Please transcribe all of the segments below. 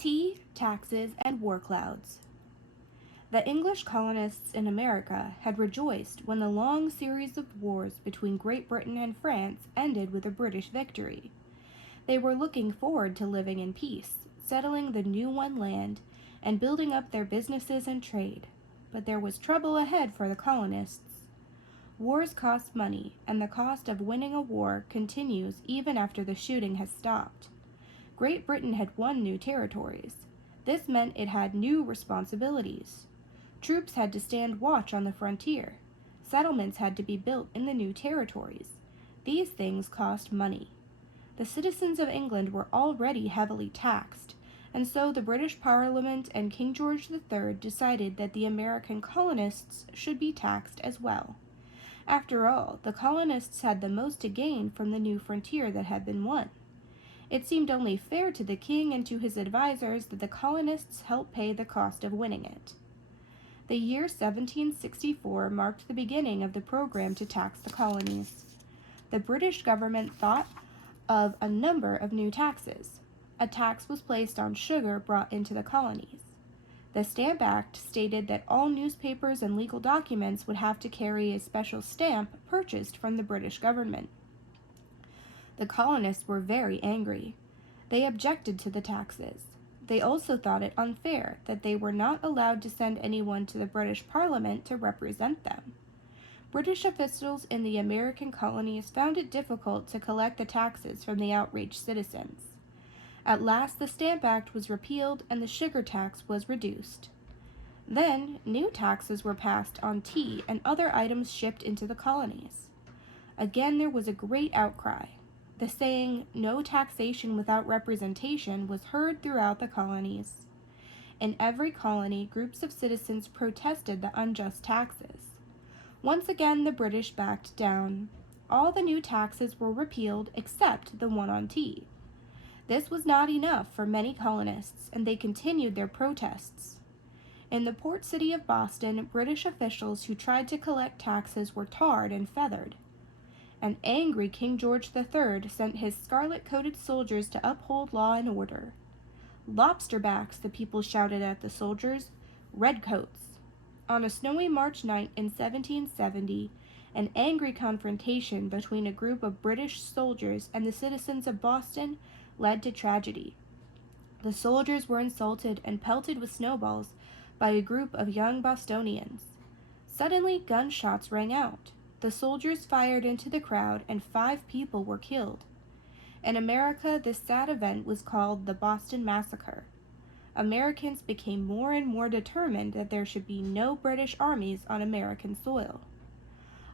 Tea, taxes, and war clouds. The English colonists in America had rejoiced when the long series of wars between Great Britain and France ended with a British victory. They were looking forward to living in peace, settling the new won land, and building up their businesses and trade. But there was trouble ahead for the colonists. Wars cost money, and the cost of winning a war continues even after the shooting has stopped. Great Britain had won new territories. This meant it had new responsibilities. Troops had to stand watch on the frontier. Settlements had to be built in the new territories. These things cost money. The citizens of England were already heavily taxed, and so the British Parliament and King George III decided that the American colonists should be taxed as well. After all, the colonists had the most to gain from the new frontier that had been won. It seemed only fair to the king and to his advisers that the colonists help pay the cost of winning it. The year 1764 marked the beginning of the program to tax the colonies. The British government thought of a number of new taxes. A tax was placed on sugar brought into the colonies. The Stamp Act stated that all newspapers and legal documents would have to carry a special stamp purchased from the British government. The colonists were very angry. They objected to the taxes. They also thought it unfair that they were not allowed to send anyone to the British Parliament to represent them. British officials in the American colonies found it difficult to collect the taxes from the outraged citizens. At last the Stamp Act was repealed and the sugar tax was reduced. Then, new taxes were passed on tea and other items shipped into the colonies. Again there was a great outcry. The saying, "no taxation without representation," was heard throughout the colonies. In every colony, groups of citizens protested the unjust taxes. Once again, the British backed down. All the new taxes were repealed except the one on tea. This was not enough for many colonists, and they continued their protests. In the port city of Boston, British officials who tried to collect taxes were tarred and feathered. An angry King George III sent his scarlet-coated soldiers to uphold law and order. "Lobster-backs," the people shouted at the soldiers, "redcoats." On a snowy March night in 1770, an angry confrontation between a group of British soldiers and the citizens of Boston led to tragedy. The soldiers were insulted and pelted with snowballs by a group of young Bostonians. Suddenly, gunshots rang out. The soldiers fired into the crowd, and 5 people were killed. In America, this sad event was called the Boston Massacre. Americans became more and more determined that there should be no British armies on American soil.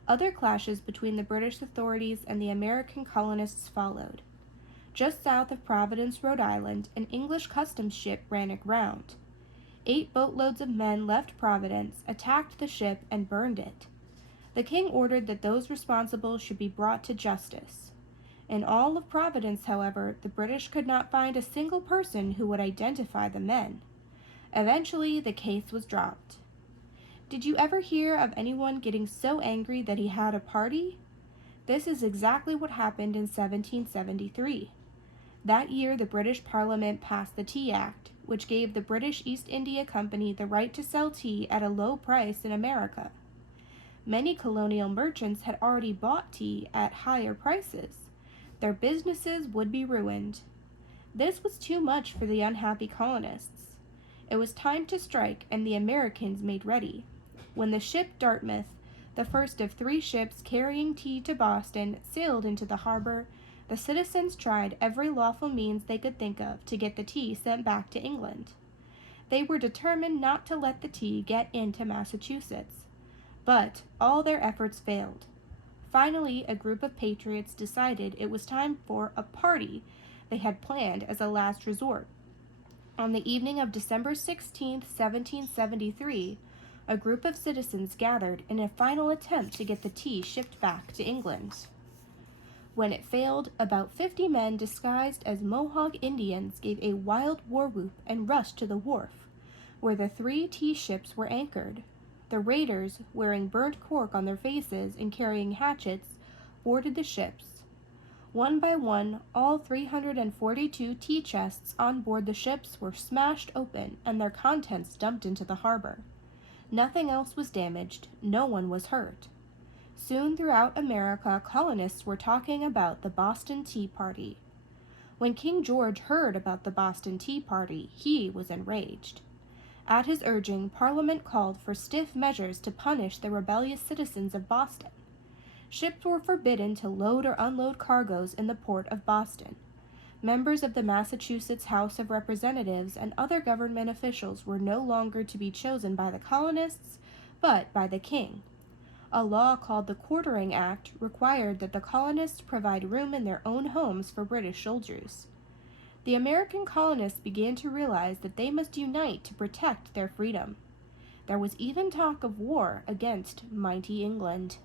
Other clashes between the British authorities and the American colonists followed. Just south of Providence, Rhode Island, an English customs ship ran aground. 8 boatloads of men left Providence, attacked the ship, and burned it. The king ordered that those responsible should be brought to justice. In all of Providence, however, the British could not find a single person who would identify the men. Eventually, the case was dropped. Did you ever hear of anyone getting so angry that he had a party? This is exactly what happened in 1773. That year, the British Parliament passed the Tea Act, which gave the British East India Company the right to sell tea at a low price in America. Many colonial merchants had already bought tea at higher prices. Their businesses would be ruined. This was too much for the unhappy colonists. It was time to strike, and the Americans made ready. When the ship Dartmouth, the first of 3 ships carrying tea to Boston, sailed into the harbor, the citizens tried every lawful means they could think of to get the tea sent back to England. They were determined not to let the tea get into Massachusetts. But all their efforts failed. Finally, a group of patriots decided it was time for a party they had planned as a last resort. On the evening of December 16, 1773, a group of citizens gathered in a final attempt to get the tea shipped back to England. When it failed, about 50 men disguised as Mohawk Indians gave a wild war whoop and rushed to the wharf, where the 3 tea ships were anchored. The raiders, wearing burnt cork on their faces and carrying hatchets, boarded the ships. One by one, all 342 tea chests on board the ships were smashed open and their contents dumped into the harbor. Nothing else was damaged, no one was hurt. Soon throughout America, colonists were talking about the Boston Tea Party. When King George heard about the Boston Tea Party, he was enraged. At his urging, Parliament called for stiff measures to punish the rebellious citizens of Boston. Ships were forbidden to load or unload cargoes in the port of Boston. Members of the Massachusetts House of Representatives and other government officials were no longer to be chosen by the colonists, but by the king. A law called the Quartering Act required that the colonists provide room in their own homes for British soldiers. The American colonists began to realize that they must unite to protect their freedom. There was even talk of war against mighty England.